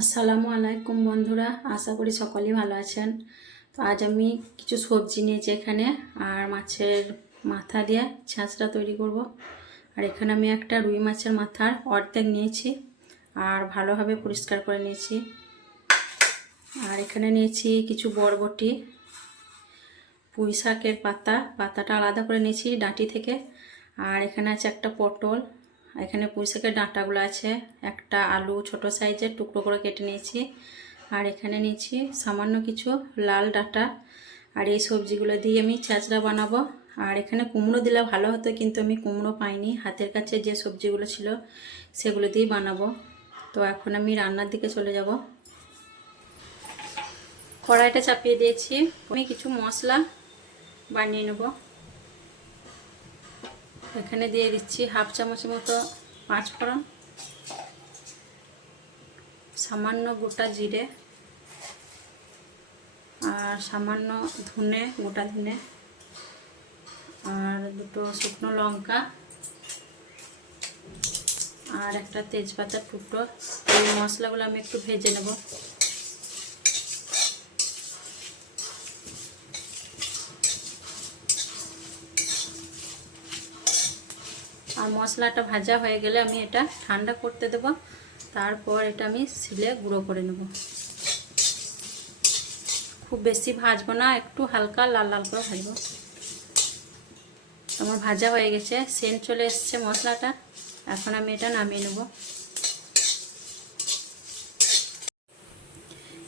আসসালামু আলাইকুম বন্ধুরা, আশা করি সকলেই ভালো আছেন। তো আজ আমি কিছু সবজি নিয়েছি এখানে, আর মাছের মাথা দিয়ে ছাঁচড়া তৈরি করব। আর এখানে আমি একটা রুই মাছের মাথার অর্ধেক নিয়েছি আর ভালোভাবে পরিষ্কার করে নিয়েছি। আর এখানে নিয়েছি কিছু বরবটি, পুঁই শাকের পাতাটা আলাদা করে নিয়েছি ডাঁটি থেকে। আর এখানে আছে একটা পটল, এখানে পুঁই শাকের ডাঁটাগুলো আছে, একটা আলু ছোট সাইজের টুকরো করে কেটে নিয়েছি। আর এখানে নিয়েছি সামান্য কিছু লাল ডাঁটা। আর এই সবজিগুলো দিয়ে আমি ছাঁচড়া বানাবো। আর এখানে কুমড়ো দিলে ভালো হতো, কিন্তু আমি কুমড়ো পাইনি, হাতের কাছে যে সবজিগুলো ছিল সেগুলো দিয়েই বানাবো। তো এখন আমি রান্নার দিকে চলে যাব। কড়াইটা চাপিয়ে দিয়েছি, আমি কিছু মশলা বানিয়ে নেব। এখানে দিয়ে দিচ্ছি হাফ চামচের মতো পাঁচফোড়ন, সামান্য গোটা জিরে, আর সামান্য ধনে, গোটা ধনে, আর দুটো শুকনো লঙ্কা, আর একটা তেজপাতার টুকরো। এই মশলাগুলো আমি একটু ভেজে নেব। আর মশলাটা ভাজা হয়ে গেলে আমি এটা ঠান্ডা করতে দেব, তারপর এটা আমি শিলে গুঁড়ো করে নেব। খুব বেশি ভাজবো না, একটু হালকা লাল লাল করে ভাজবো। আমার ভাজা হয়ে গেছে, সেন্ট চলে এসছে মশলাটা। এখন আমি এটা নামিয়ে নেব।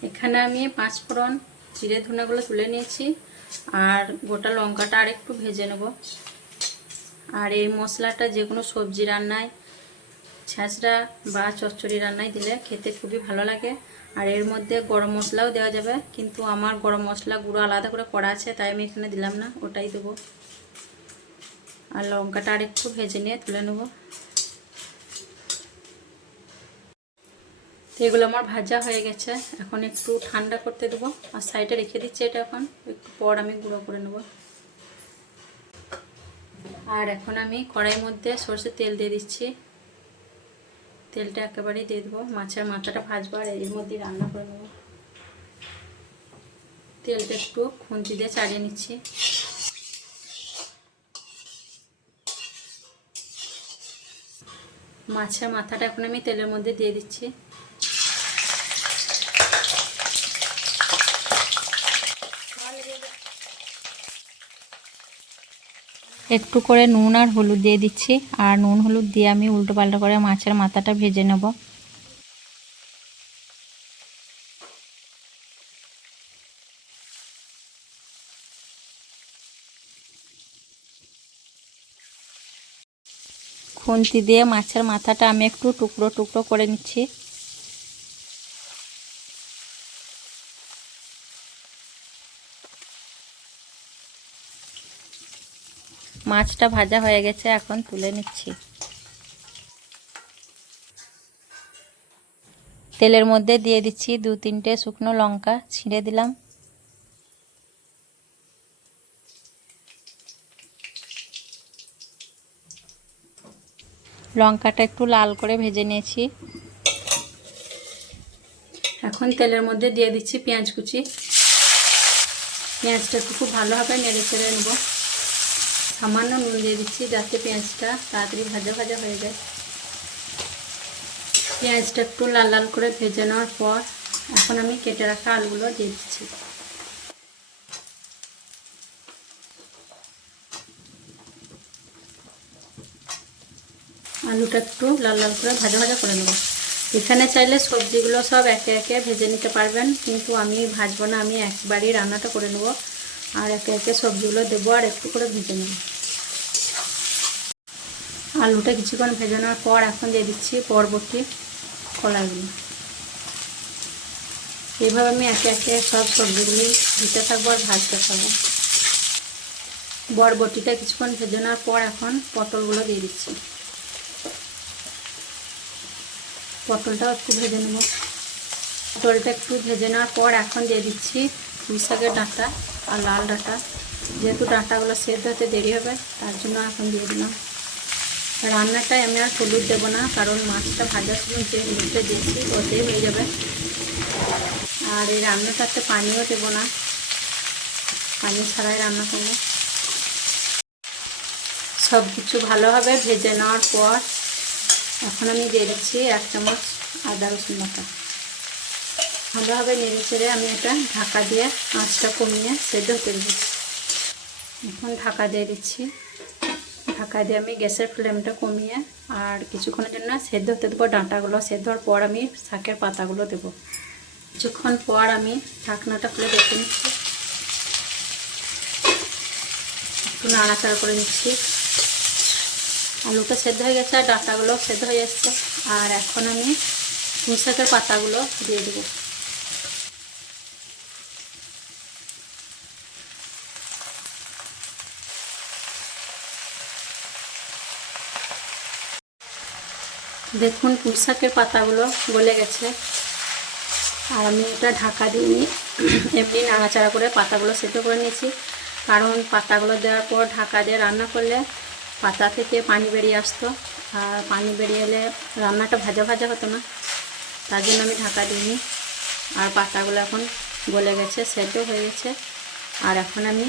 এখানে আমি পাঁচফোড়ন, জিরে ধনেগুলো তুলে নিয়েছি, আর গোটা লঙ্কাটা আর একটু ভেজে নেব। আর এই মশলাটা যে কোনো সবজি রান্নায়, ছাঁচড়া বা চচ্চড়ি রান্নায় দিলে খেতে খুবই ভালো লাগে। আর এর মধ্যে গরম মশলাও দেওয়া যাবে, কিন্তু আমার গরম মশলা গুঁড়ো আলাদা করে করা আছে, তাই আমি এখানে দিলাম না, ওটাই দেবো। আর লঙ্কাটা আর একটু ভেজে নিয়ে তুলে নেব। তো এগুলো আমার ভাজা হয়ে গেছে, এখন একটু ঠান্ডা করতে দেবো আর সাইডে রেখে দিচ্ছি। এটা এখন একটু পর আমি গুঁড়ো করে নেব। আর এখন আমি কড়াইয়ের মধ্যে সরষের তেল দিয়ে দিচ্ছি। তেলটা একেবারেই দিয়ে দেবো, মাছের মাথাটা ভাজবো আর এর মধ্যেই রান্না করে নেবো। তেলটা একটু খুন্তি দিয়ে চাড়িয়ে নিচ্ছি। মাছের মাথাটা এখন আমি তেলের মধ্যে দিয়ে দিচ্ছি। একটু করে নুন আর হলুদ দিয়ে দিচ্ছি, আর নুন হলুদ দিয়ে আমি উল্টো পাল্টা করে মাছের মাথাটা ভেজে নেব। খুন্তি দিয়ে মাছের মাথাটা আমি একটু টুকরো টুকরো করে নিচ্ছি। মাছটা ভাজা হয়ে গেছে, এখন তুলে নিচ্ছি। তেলের মধ্যে দিয়ে দিচ্ছি 2-3টে শুকনো লঙ্কা ছিঁড়ে দিলাম। লঙ্কাটা একটু লাল করে ভেজে নিয়েছি। এখন তেলের মধ্যে দিয়ে দিচ্ছি পেঁয়াজ কুচি। পেঁয়াজটা একটু খুব ভালোভাবে নেড়ে চেড়ে নেব। সামান্য নুন দিয়ে দিচ্ছি, যাতে পেঁয়াজটা তাড়াতাড়ি ভাজা ভাজা হয়ে যায়। পেঁয়াজটা একটু লাল লাল করে ভেজে নেওয়ার পর এখন আমি কেটে রাখা আলুগুলো দিয়ে দিচ্ছি। আলুটা একটু লাল লাল করে ভাজা ভাজা করে নেব। এখানে চাইলে সবজিগুলো সব একে একে ভেজে নিতে পারবেন, কিন্তু আমি ভাজবো না, আমি একবারই রান্নাটা করে নেব। আর একে একে সবজিগুলো দেবো আর একটু করে ভেজে নেব। আলুটা কিছুক্ষণ ভেজে নেওয়ার পর এখন দিয়ে দিচ্ছি বরবটি, কলাইগুলো। এইভাবে আমি একে একে সব সবজিগুলি দিতে থাকবো আর ভাজতে থাকবো। বরবটিটা কিছুক্ষণ ভেজে নেওয়ার পর এখন পটলগুলো দিয়ে দিচ্ছি। পটলটাও একটু ভেজে নেব। পটলটা একটু ভেজে নেওয়ার পর এখন দিয়ে দিচ্ছি পুঁই শাকের ডাঁটা আর লাল ডাঁটা। যেহেতু ডাঁটাগুলো সেদ্ধ হতে দেরি হবে, তার জন্য এখন দিয়ে দিলাম। রান্নাটায় আমি আর হলুদ দেবো না, কারণ মাছটা ভাজার সময় যে হলুদটা দিচ্ছি ওতেই হয়ে যাবে। আর এই রান্নাটাতে পানিও দেবো না, পানি ছাড়াই রান্না করবো। সব কিছু ভালোভাবে ভেজে নেওয়ার পর এখন আমি দিয়ে দিচ্ছি 1 চামচ আদা রসুন বাটা। ভালোভাবে নেড়ে চেড়ে আমি এটা ঢাকা দিয়ে আঁচটা কমিয়ে সেদ্ধ হতে দেবো। এখন ঢাকা দিয়ে দিচ্ছি। ঢাকা দিয়ে আমি গ্যাসের ফ্লেমটা কমিয়ে আর কিছুক্ষণের জন্য সেদ্ধ হতে দেবো। ডাঁটাগুলো সেদ্ধ হওয়ার পর আমি শাকের পাতাগুলো দেবো। কিছুক্ষণ পর আমি ঢাকনাটা খুলে দেখে নিচ্ছি, একটু নাড়াচাড়া করে নিচ্ছি। আলুটা সেদ্ধ হয়ে গেছে আর ডাঁটাগুলো সেদ্ধ হয়ে এসছে। আর এখন আমি পুঁই শাকের পাতাগুলো দিয়ে দেবো। দেখুন পুঁই শাকের পাতাগুলো গলে গেছে। আর আমি এটা ঢাকা দিইনি, এমনি নাড়াচাড়া করে পাতাগুলো সেদ্ধ করে নিয়েছি। কারণ পাতাগুলো দেওয়ার পর ঢাকা দিয়ে রান্না করলে পাতা থেকে পানি বেরিয়ে আসতো, আর পানি বেরিয়ে এলে রান্নাটা ভাজা ভাজা হতো না, তার জন্য আমি ঢাকা দিইনি। আর পাতাগুলো এখন গলে গেছে, সেদ্ধ হয়ে গেছে। আর এখন আমি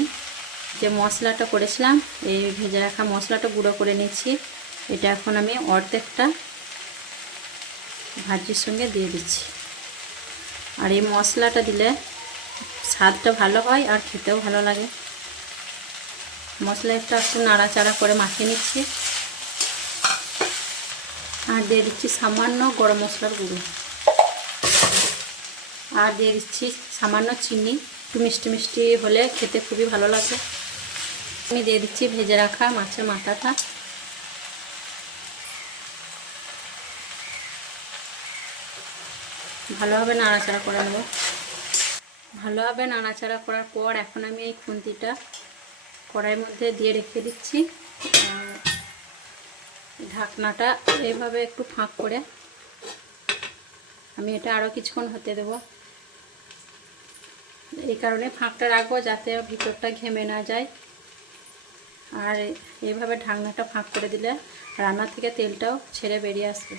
যে মশলাটা করেছিলাম, এই ভেজে রাখা মশলাটা গুঁড়ো করে নিচ্ছি। এটা এখন আমি অর্ধেকটা ভাজির সঙ্গে দিয়ে দিচ্ছি। আর এই মশলাটা দিলে স্বাদটা ভালো হয় আর খেতেও ভালো লাগে। মশলাটা একটু নাড়াচাড়া করে মাখিয়ে নিচ্ছি। আর দিয়ে দিচ্ছি সামান্য গরম মশলার গুঁড়ো, আর দিয়ে দিচ্ছি সামান্য চিনি। একটু মিষ্টি মিষ্টি হলে খেতে খুবই ভালো লাগে। আমি দিয়ে দিচ্ছি ভেজে রাখা মাছের মাথাটা। ভালোভাবে নাড়াচাড়া করে নেব। ভালোভাবে নাড়াচাড়া করার পর এখন আমি এই খুন্তিটা কড়াইয়ের মধ্যে দিয়ে রেখে দিচ্ছি। ঢাকনাটা এইভাবে একটু ফাঁক করে আমি এটা আরও কিছুক্ষণ হতে দেব। এই কারণে ফাঁকটা রাখবো যাতে ভিতরটা ঘেমে না যায়। আর এইভাবে ঢাকনাটা ফাঁক করে দিলে রান্না থেকে তেলটাও ছেড়ে বেরিয়ে আসবে।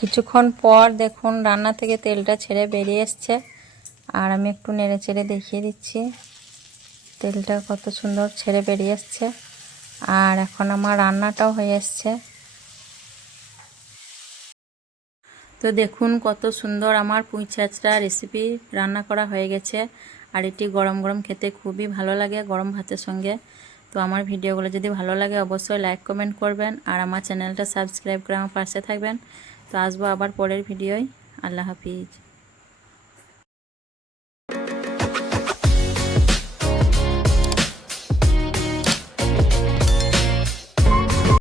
কিছুক্ষণ পর দেখুন রান্না থেকে তেলটা ছেড়ে বেরিয়ে এসছে। আর আমি একটু নেড়ে চেড়ে দেখিয়ে দিচ্ছি তেলটা কত সুন্দর ছেড়ে বেরিয়ে এসছে। আর এখন আমার রান্নাটাও হয়ে এসছে। তো দেখুন কত সুন্দর আমার পুঁই ছাঁচড়া রেসিপি রান্না করা হয়ে গেছে। আর এটি গরম গরম খেতে খুবই ভালো লাগে গরম ভাতের সঙ্গে। তো আমার ভিডিওগুলো যদি ভালো লাগে অবশ্যই লাইক কমেন্ট করবেন আর আমার চ্যানেলটা সাবস্ক্রাইব করে আমার পাশে থাকবেন। তো আসবো আবার পরের ভিডিওয়। আল্লাহ হাফিজ।